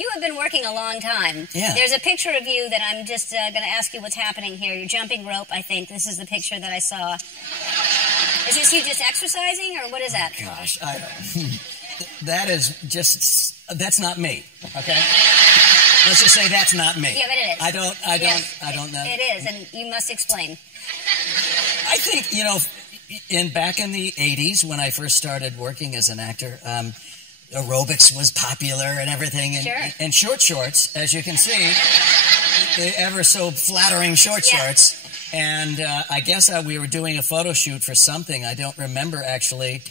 You have been working a long time. Yeah. There's a picture of you that I'm just going to ask you what's happening here. You're jumping rope, I think. This is the picture that I saw. Is this you just exercising, or what is that? Gosh, that is just, that's not me, okay? Let's just say that's not me. Yeah, but it is. I don't know. It is, and you must explain. I think, you know, back in the 80s when I first started working as an actor, aerobics was popular and everything. And, sure. And short shorts, as you can see, the ever so flattering short shorts. And I guess we were doing a photo shoot for something. I don't remember actually,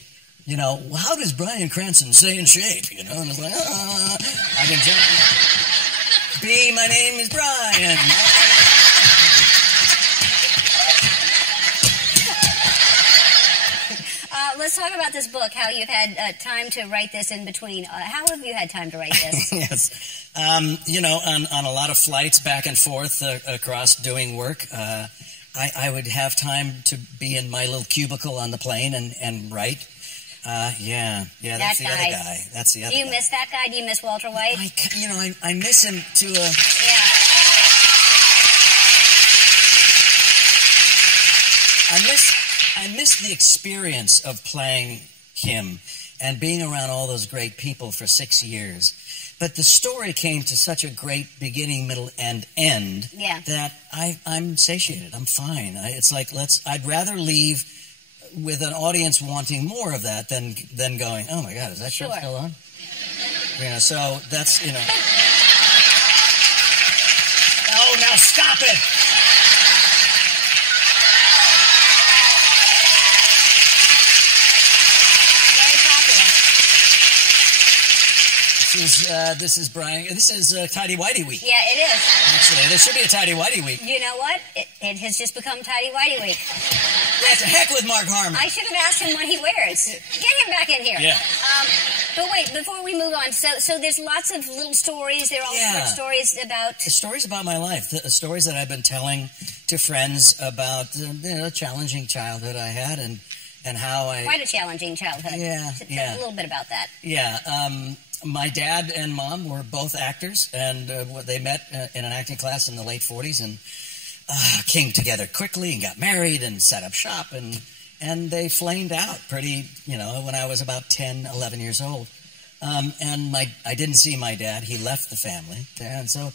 you know, how does Bryan Cranston stay in shape? You know, and it's like, I can jump. My name is Bryan. Let's talk about this book, how you've had time to write this in between. How have you had time to write this? Yes. You know, on a lot of flights back and forth across doing work, I would have time to be in my little cubicle on the plane and write. Yeah, that's the other guy. That's the other guy. Do you miss that guy? Do you miss Walter White? I miss him to a... Yeah. I miss the experience of playing him and being around all those great people for 6 years. But the story came to such a great beginning, middle, and end that I'm satiated. I'm fine. It's like, I'd rather leave with an audience wanting more of that than going, oh my God, is that show still on? You know, so that's, you know. Oh, now stop it! This is Bryan. This is Tidy Whitey Week. Yeah, it is. Actually, there should be a Tidy Whitey Week. You know what? It has just become Tidy Whitey Week. That's a heck with Mark Harmon. I should have asked him what he wears. Get him back in here. Yeah. But wait, before we move on, so there's lots of little stories. They're all short stories about... The stories about my life. The stories that I've been telling to friends about the challenging childhood I had and how I... Quite a challenging childhood. Yeah, Tell a little bit about that. Yeah. My dad and mom were both actors, and they met in an acting class in the late 40s and came together quickly and got married and set up shop, and they flamed out pretty, you know, when I was about 10, 11 years old. And I didn't see my dad. He left the family, and so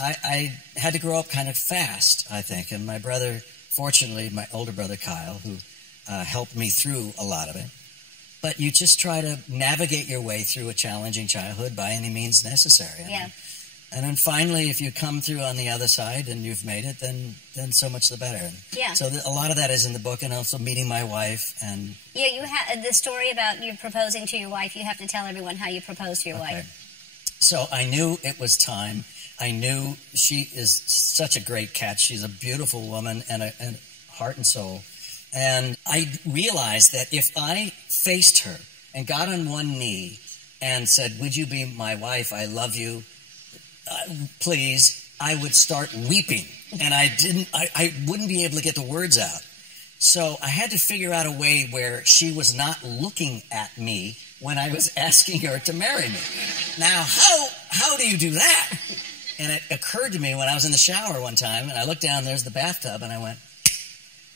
I had to grow up kind of fast, I think. And my brother, fortunately, my older brother Kyle, who helped me through a lot of it. But you just try to navigate your way through a challenging childhood by any means necessary. And then finally, if you come through on the other side and you've made it, then so much the better. Yeah. So a lot of that is in the book, and also meeting my wife. And yeah, you have the story about you proposing to your wife. You have to tell everyone how you proposed to your wife. So I knew it was time. I knew she is such a great catch. She's a beautiful woman and a heart and soul. And I realized that if I faced her and got on one knee and said, would you be my wife? I love you. Please, I would start weeping. And I wouldn't be able to get the words out. So I had to figure out a way where she was not looking at me when I was asking her to marry me. Now, how do you do that? And it occurred to me when I was in the shower one time, and I looked down, there's the bathtub, and I went,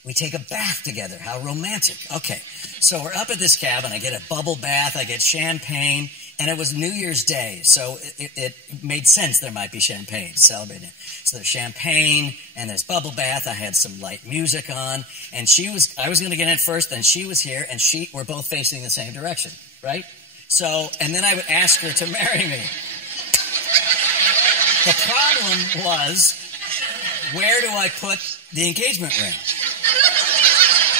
we take a bath together. How romantic. Okay, so we're up at this cabin. I get a bubble bath. I get champagne. And it was New Year's Day, so it made sense there might be champagne celebrating. So there's champagne, and there's bubble bath. I had some light music on. And I was going to get in first, then she was here, and we're both facing the same direction, right? So, and then I would ask her to marry me. The problem was, where do I put the engagement ring?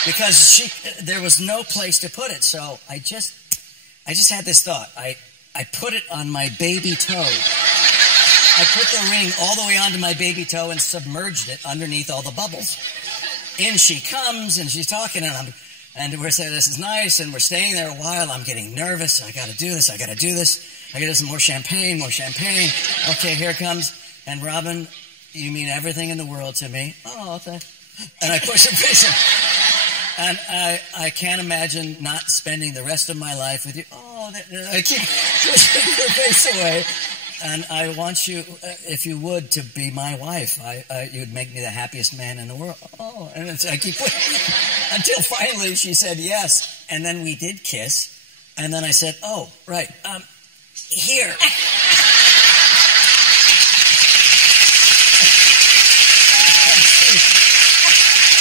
Because there was no place to put it, so I just had this thought. I put it on my baby toe. I put the ring all the way onto my baby toe and submerged it underneath all the bubbles. In she comes, and she's talking, and we're saying, this is nice, and we're staying there a while. I'm getting nervous. I got to do this. I got to do some more champagne, Okay, here it comes. And Robin, you mean everything in the world to me. Oh, thanks. And I push her face in. And I can't imagine not spending the rest of my life with you. Oh, I keep pushing her face away. And I want you, if you would, to be my wife. You'd make me the happiest man in the world. Oh, and I keep until finally she said yes. And then we did kiss. And then I said, oh, right, here.